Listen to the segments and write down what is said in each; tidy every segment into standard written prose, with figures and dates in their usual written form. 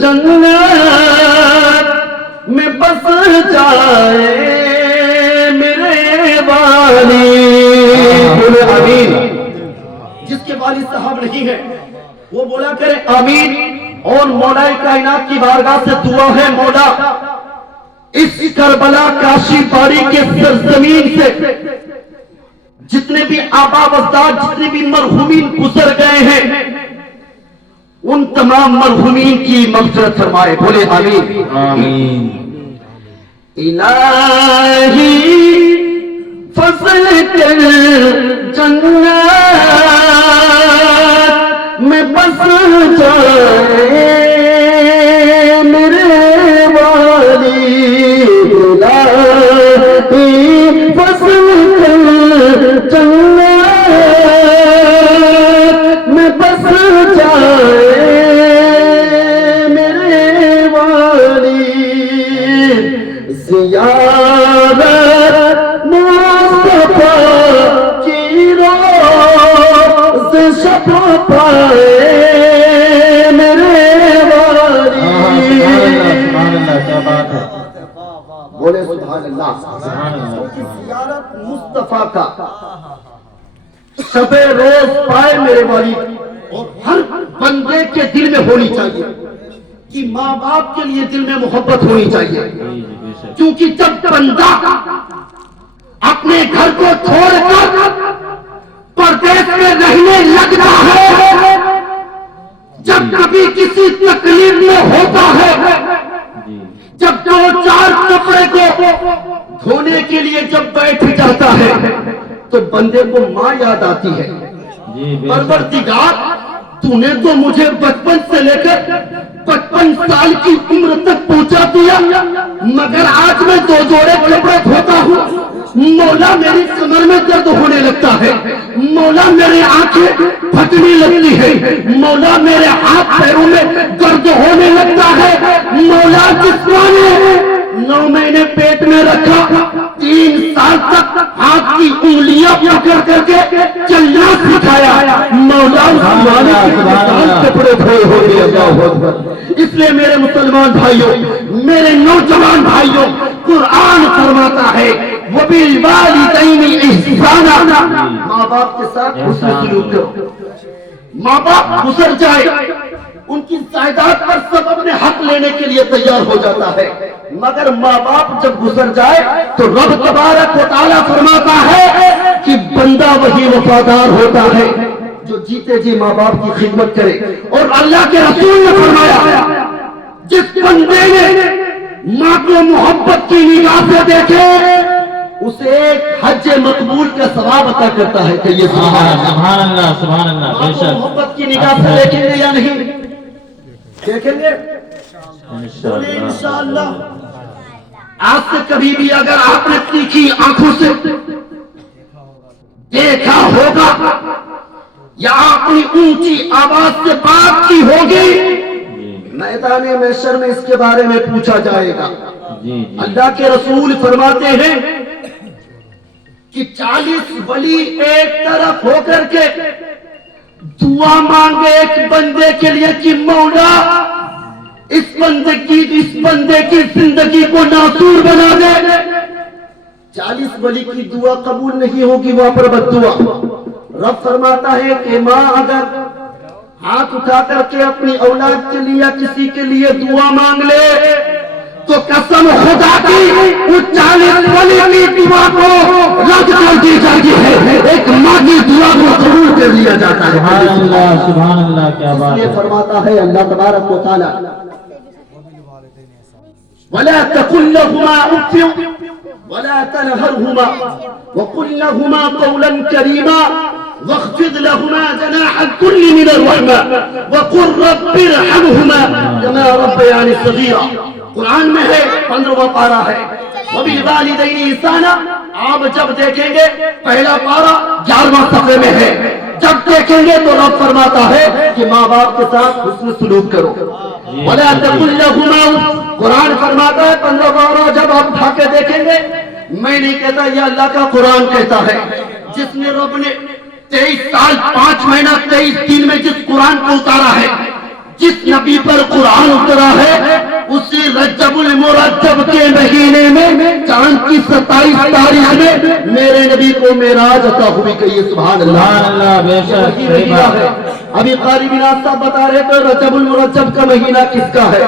جنت میں بس جائے میرے والی. بولے آمین. جس کے والد صاحب نہیں ہے وہ بولا کرے آمین. اور مولا کائنات کی بارگاہ سے دعا ہے مولا اس کربلا کاشی پاری کے سرزمین سے جتنے بھی آبا و اجداد جتنے بھی مرحومین گزر گئے ہیں ان تمام مرحومین کی مغفرت فرمائے. بولے آمین. آمین. الہی فضل کر جنت میں بس جائے میرے والی. الہی فضل کر جنت میں بس جائے میرے والی. زیارت مصطفیٰ کی روز شب پائے میرے والی. بولے سبحان اللہ. زیارت مصطفیٰ کا شب روز پائے میرے والی. اور ہر بندے کے دل میں ہونی چاہیے کہ ماں باپ کے لیے دل میں محبت ہونی چاہیے. کیونکہ جب بندہ اپنے گھر کو چھوڑ کر پردیس میں رہنے لگتا ہے جب کبھی کسی تکلیف میں ہوتا ہے جب دو چار کپڑے کو دھونے کے لیے جب بیٹھ جاتا ہے تو بندے کو ماں یاد آتی ہے. پروردگار تو نے تو مجھے بچپن سے لے کر 55 سال کی عمر تک پہنچا دیا مگر آج میں 2 جوڑے کپڑے دھوتا ہوں مولا میری کمر میں درد ہونے لگتا ہے. مولا میری آنکھیں پھٹنے لگتی ہے. مولا میرے ہاتھ پیروں میں درد ہونے لگتا ہے. مولا جس نے 9 مہینے پیٹ میں رکھا 3 سال تک ہاتھ کی انگلیاں پکڑ کر کے چلنا سکھایا مولا کپڑے دھوئے ہو گئے. اس لیے میرے مسلمان بھائیوں میرے نوجوان بھائیوں قرآن فرماتا ہے وَبِالْوَالِدَيْنِ إِحْسَانًا. ماں باپ کے ساتھ حسن سلوک کرو. ماں باپ گزر جائے ان کی جائیداد پر سب اپنے حق لینے کے لیے تیار ہو جاتا ہے مگر ماں باپ جب گزر جائے تو رب تبارک و تعالیٰ فرماتا ہے کہ بندہ وہی وفادار ہوتا ہے جو جیتے جی ماں باپ کی خدمت کرے. اور اللہ کے رسول نے فرمایا جس بندے نے ماں کو محبت کی نگاہ سے دیکھے اسے ایک حج مقبول کا ثواب عطا کرتا ہے. کہ یہ سبحان اللہ سبحان اللہ. ماں کو محبت کی نگاہ سے دیکھیں گے یا نہیں دیکھیں گے انشاءاللہ. آج سے کبھی بھی اگر آپ نے تیکھی آنکھوں سے دیکھا ہوگا یا اپنی اونچی آواز سے بات کی ہوگی میدان محشر میں اس کے بارے میں پوچھا جائے گا. اللہ کے رسول فرماتے ہیں کہ 40 ولی ایک طرف ہو کر کے دعا مانگے ایک بندے کے لیے کہ مولا اس بندے کی زندگی کو ناسور بنا دے. 40 ولی کی دعا قبول نہیں ہوگی وہاں پر بددعا. رب فرماتا ہے کہ ماں اگر ہاتھ اٹھا کر کے اپنی اولاد کے لیے یا کسی کے لیے دعا مانگ لے تو قسم خدا کی اس 40 ولی کی دعا کو رد کر دی جاتی ہے. ایک ماں کی دعا کو قبول کر لیا جاتا ہے. سبحان اللہ. کیا بات ہے. فرماتا ہے اللہ تبارک و تعالی وَلَا تَقُلْ لَهُمَا أُفٍّ وَلَا تَنْهَرْهُمَا وَقُلْ لَهُمَا قَوْلًا كَرِيمًا وَاخْفِضْ لَهُمَا جَنَاحَ الذُّلِّ مِنَ الرَّحْمَةِ وَقُلْ رَبِّ ارْحَمْهُمَا كَمَا رَبَّيَانِي صَغِيرًا. قرآن میں ہے 15واں پارہ ہے وَبِالْوَالِدَيْنِ إِحْسَانًا. آپ جب دیکھیں گے پہلا پارہ 11واں صفحے میں ہے. جب دیکھیں گے تو رب فرماتا ہے کہ ماں باپ کے ساتھ حسن سلوک کرو. وَلَا تَقُلْ لَهُمَا. قرآن فرماتا ہے 15 پارہ جب آپ اٹھا کے دیکھیں گے میں نہیں کہتا یہ اللہ کا قرآن کہتا ہے جس نے رب نے 23 سال 5 مہینہ 23 دن میں جس قرآن کو اتارا ہے جس نبی پر قرآن اترا ہے اسی رجب المرجب کے مہینے میں چاند کی 27 تاریخ میں میرے نبی کو معراج عطا ہوئی. کہیے سبحان سبحان اللہ. بے شک یہ صحیح مہینہ بات ہے. ہے. ابھی قاری بن صاحب بتا رہے تھے رجب المرجب کا مہینہ کس کا ہے؟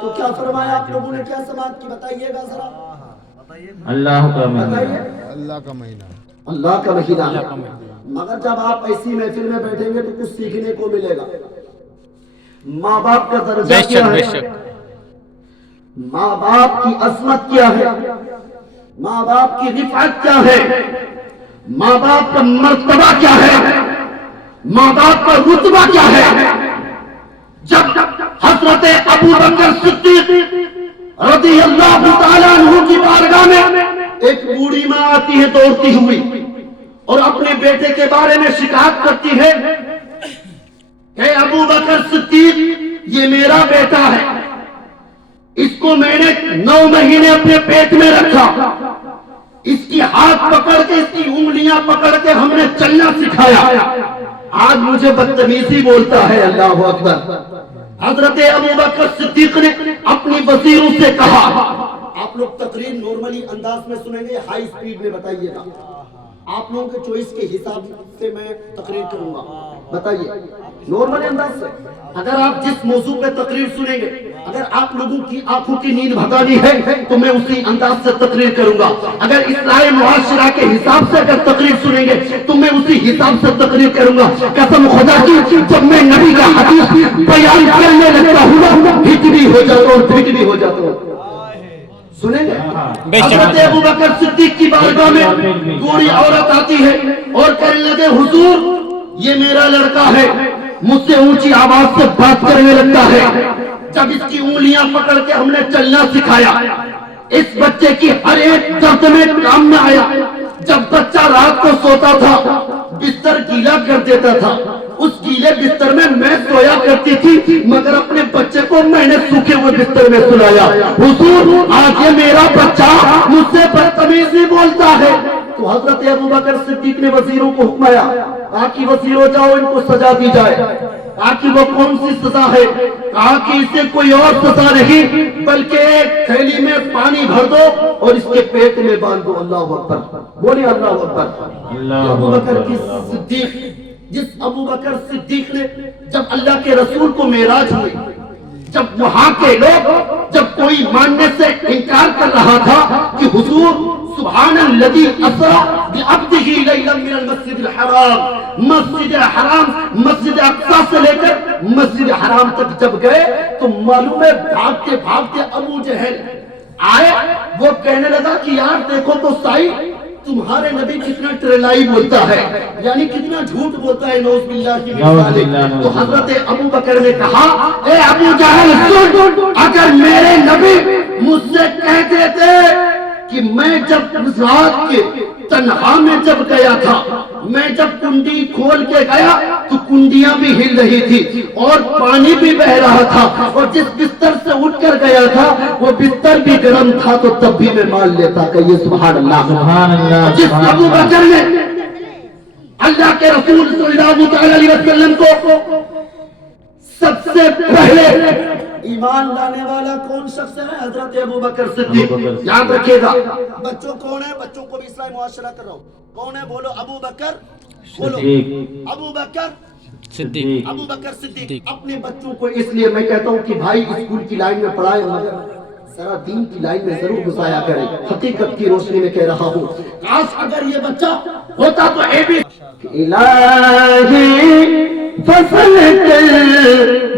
تو کیا فرمایا آپ لوگوں نے، کیا سماعت کی، بتائیے گا ذرا. اللہ کا مہینہ. اللہ کا مہینہ. اللہ کا مہینہ. مگر جب آپ ایسی محفل میں بیٹھیں گے تو کچھ سیکھنے کو ملے گا. ماں باپ کا درجہ کیا ہے، ماں باپ کی عظمت کیا ہے، ماں باپ کی رفعت کیا ہے، ماں باپ کا مرتبہ کیا ہے، ماں باپ کا رتبہ کیا ہے. جب حضرت ابو بکر صدیق رضی اللہ تعالیٰ عنہ کی بارگاہ میں ایک بوڑھی ماں آتی ہے دوڑتی ہوئی اور اپنے بیٹے کے بارے میں شکایت کرتی ہے کہ ابو بکر صدیق یہ میرا بیٹا ہے، اس کو میں نے 9 مہینے اپنے پیٹ میں رکھا، اس کی ہاتھ پکڑ کے اس کی انگلیاں پکڑ کے ہم نے چلنا سکھایا، آج مجھے بدتمیزی بولتا ہے. اللہ اکبر. حضرت ابو بکر صدیق نے اپنی وزیروں سے کہا، آپ لوگ تقریر نارملی انداز میں سنیں گے، ہائی سپیڈ میں بتائیے گا، آپ لوگوں کے چوائس کے حساب سے میں تقریر کروں گا. بتائیے نارمل انداز سے. اگر آپ جس موضوع پہ تقریر سنیں گے، اگر آپ لوگوں کی آنکھوں کی نیند بھگانی ہے تو میں اسی انداز سے تقریر کروں گا. اگر اصلاح معاشرہ کے حساب سے اگر تقریر سنیں گے تو میں اسی حساب سے تقریر کروں گا. قسم خدا کی جب میں نبی کا حدیث بیان کرنے لگتا ہوں ہٹ بھی ہو جاتا ہوں، پھٹ بھی ہو جاتا ہوں. سنیں گے حضرت ابو بکر صدیق کی بارگاہ میں بوڑھی عورت آتی ہے اور کہنے لگے حضور یہ میرا لڑکا ہے، مجھ سے اونچی آواز سے بات کرنے لگتا ہے. جب اس کی انگلیاں پکڑ کے ہم نے چلنا سکھایا، اس بچے کی ہر ایک درد میں کام میں آیا. جب بچہ رات کو سوتا تھا بستر گیلا کر دیتا تھا، اس گیلے بستر میں میں سویا کرتی تھی، مگر اپنے بچے کو میں نے سوکھے ہوئے بستر میں سلایا. حضور آج یہ میرا بچہ مجھ سے بدتمیزی بولتا ہے. تو حضرت ابو بکر صدیق نے وزیروں کو حکمایا، کہا کہ وزیروں جاؤ ان کو سزا دی جائے. کہا کہ وہ کون سی سزا ہے؟ کہا کہ اسے کوئی اور سزا نہیں بلکہ ایک تھیلی میں پانی بھر دو اور اس کے پیٹ میں باندھ دو. اللہ اکبر. بولے اللہ اکبر. ابو بکر کی صدیق، جس ابو بکر صدیق نے جب اللہ کے رسول کو معراج ہوئی، جب وہاں کے لوگ جب کوئی ماننے سے انکار کر رہا تھا کہ حضور سبحان الذی اسری بعبدہ لیلا من المسجد الحرام، مسجد حرام مسجد اقصی سے لے کر مسجد حرام تک جب گئے تو معلوم ہے بھاگتے بھاگتے ابو جہل آئے. وہ کہنے لگا کہ یار دیکھو تو صحیح تمہارے نبی کتنا ٹریلائی بولتا ہے، یعنی کتنا جھوٹ بولتا ہے، نعوذ باللہ کی مثال. تو حضرت ابو بکر نے کہا اے ابو جہل سن، اگر میرے نبی مجھ سے کہہ دیتے کہ میں جب رات کے تنہا میں جب گیا تھا، میں جب کنڈی کھول کے گیا تو کنڈیاں بھی ہل رہی تھی اور پانی بھی بہ رہا تھا، اور جس بستر سے اٹھ کر گیا تھا وہ بستر بھی گرم تھا تو تب بھی میں مان لیتا کہ یہ سبحان اللہ. سبحان اللہ. جس ابو بکر نے اللہ کے رسول صلی اللہ علیہ وسلم کو سب سے پہلے ایمان لانے والا کون شخص ہے؟ حضرت ابو بکر صدیق. یاد رکھیے گا. بچوں کون ہے؟ بچوں کو بھی اصلاح معاشرہ کر رہا ہوں. کون ہے؟ بولو ابو بکر. بولو ابو بکر صدیق. ابو بکر صدیق. اپنے بچوں کو اس لیے میں کہتا ہوں کہ بھائی اسکول کی لائن میں پڑھائے مگر ذرا دین کی لائن میں ضرور گزایا کریں. حقیقت کی روشنی میں کہہ رہا ہوں، کاش اگر یہ بچہ ہوتا تو اے بی الہی فصل کے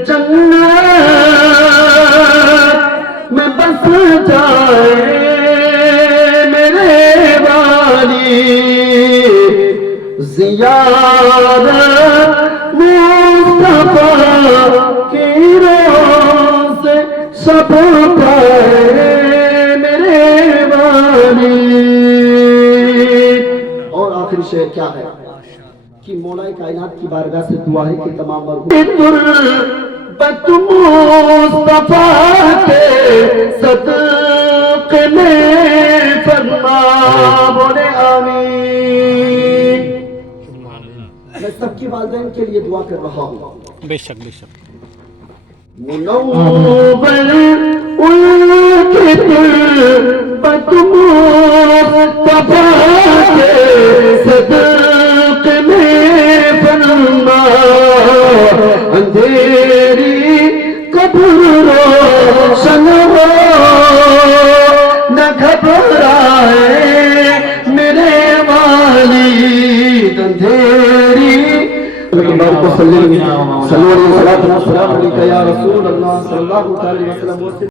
جنت میں بس جائے میرے والی، زیارت مصطفیٰ کی روز سے سب پائے میرے والی. اور آخری شعر کیا ہے کہ مولا کائنات کی بارگاہ سے دعا ہے کہ تمام تربت مصطفیٰ کے صدقے میں فرما. بولے آمین. میں سب کی والدین کے لیے دعا کر رہا ہوں. بے شک بے شک. منور ان کے تربت مصطفیٰ کے صدق میں فرما اندھیری قبر روشن ہو نہ گھبرائے میرے والد اندھیری اللہم صلی اللہ علیہ وسلم یا رسول اللہ صلی اللہ علیہ وسلم.